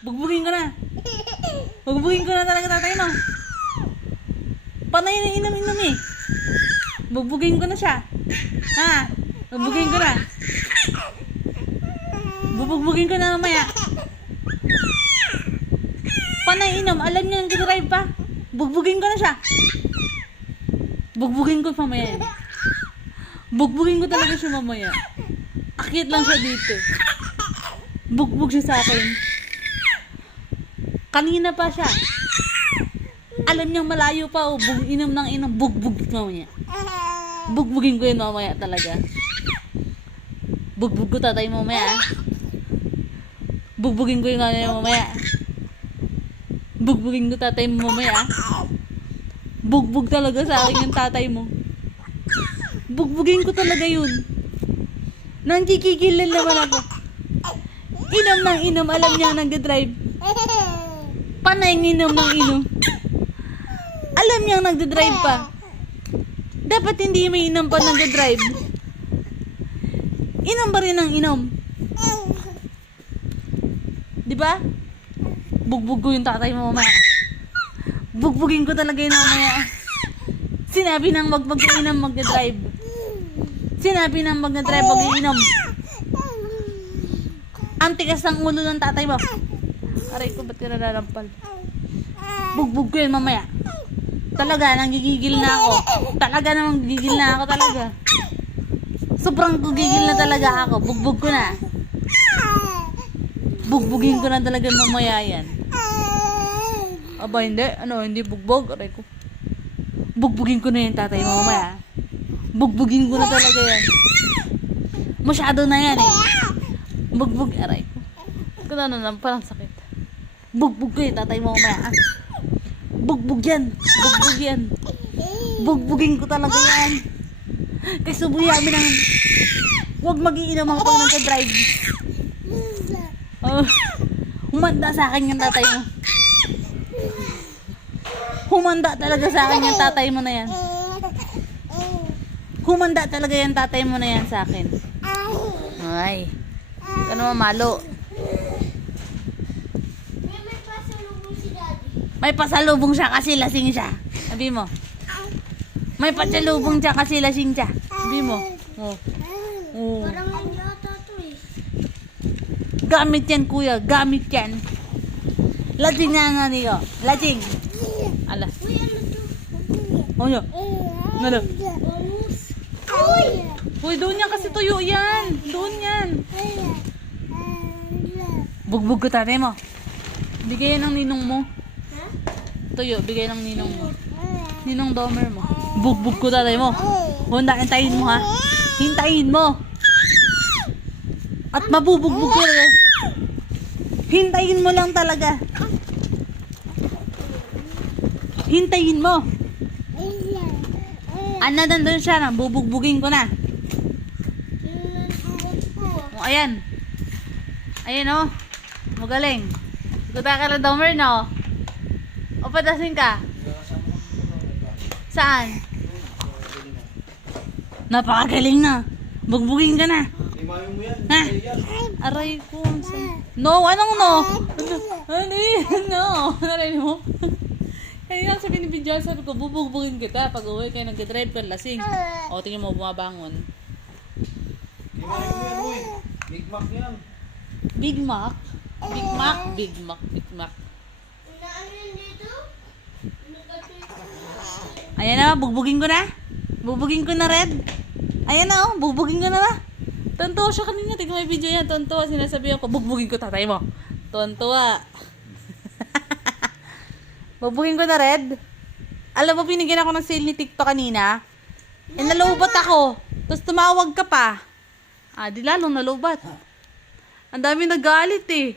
Bugbugin ko na. Bugbugin ko na talaga tatay mo. Panay na inom-inom eh. Bugbugin ko na siya. Ha? Bugbugin ko na. Bubugbugin ko na mamaya. Panay inom. Alam niya nag-drive pa. Bugbugin ko na siya. Bugbugin ko mamaya. Bugbugin ko talaga siya mamaya. Akit lang siya dito. Bugbug siya sa akin. Kanina pa siya. Alam niyang malayo pa. Oh, inom ng inom. Bugbug mamaya. Bugbugin ko yun mamaya talaga. Bugbug ko tatay mamaya. Bugbugin ko yung nanay mamaya. Bugbugin ko tatay mo mamaya. Bugbug talaga sa akin yung tatay mo. Bugbugin ko talaga yun. Nangkikigil naman ako. Inom ng inom. Alam niya nag-drive. Panay inom ng inom. Alam niya nag-drive pa. Dapat hindi may inom pa nag-drive. Inom pa rin ang inom. Di ba? Bugbug ko yung tatay mo mamaya. Bugbugin ko talaga yun mamaya. Sinabi nang wag mag-inom mag-drive. Sinabi nang mag-drive mag-inom. Ang tigas ng ulo ng tatay mo. Aray ko, ba't ka nalalampal? Bugbug ko yun mamaya. Talaga, nanggigigil na ako. Talaga namang gigigil na ako talaga. Sobrang gigigil na talaga ako. Bugbug ko na. Bugbugin ko na talaga mamaya yan. Aba, hindi. Ano, hindi bugbog. Aray ko. Bugbugin ko na yung tatay mo mamaya. Bugbugin ko na talaga yan. Masyado na yan eh. Bugbug. Aray ko. Kaya na parang sakit. Bugbug ko yung tatay mo mamaya. Bugbug yan. Bugbug yan. Bugbugin ko talaga yan. Kasi subuyabi ng huwag mag-iinom ako pag nag-drive. Humanda sa akin yung tatay mo. Humanda talaga sa akin yung tatay mo na yan. Humanda talaga yung tatay mo na yan sa akin. Ay. Ano mamalo? May pasalubong siya kasi lasing siya. Sabi mo. May pasalubong siya kasi lasing siya. Sabi mo. Oh. Oh. Parang ang yata to eh. Gamit yan kuya. Gamit yan. Lasing na niyo. Lasing. Ala. Uy, ano to? Oh yun. Ano? Bonus. Uy! Uy, doon yan kasi tuyo yan. Doon yan. Bugbog ko tatay mo. Bigay ng ninong mo. Ha? Tuyo, bigay ng ninong mo. Ninong domer mo. Bugbog ko tatay mo. Hunda, hintayin mo ha. Hintayin mo. At mabubugbog ko rin. Hintayin mo lang talaga. Hintayin mo. Ano nandun siya na? Bubugbugin ko na. O, ayan. Ayan o. Magaling. Guta ka na domer no? O patasin ka? Saan? Napakagaling na. Bugbugin ka na. Ha? Aray ko. No, anong no? Ano yun? No. Narinig mo? Kaya nga sabi ni Bidyan, sabi ko, bubugbugin kita pag uwi kayo nag-drive ka lasing. O, tingin mo, bumabangon. Big Mac yan. Big Mac? Big Mac? Big Mac, Big Mac. Ano yun dito? Ayan na, bugbugin ko na. Bugbugin ko na red. Ayan na oh, bugbugin ko na na. Tonto siya kanina, tignan mo yung video yan. Tonto, sinasabi ko, bugbugin ko tatay mo. Tonto Bugbugin ko na red. Alam mo, binigyan ako ng sale ni TikTok kanina. Eh, nalubat ako. Tapos tumawag ka pa. Ah, di lalong nalubat. Ang dami nagalit eh.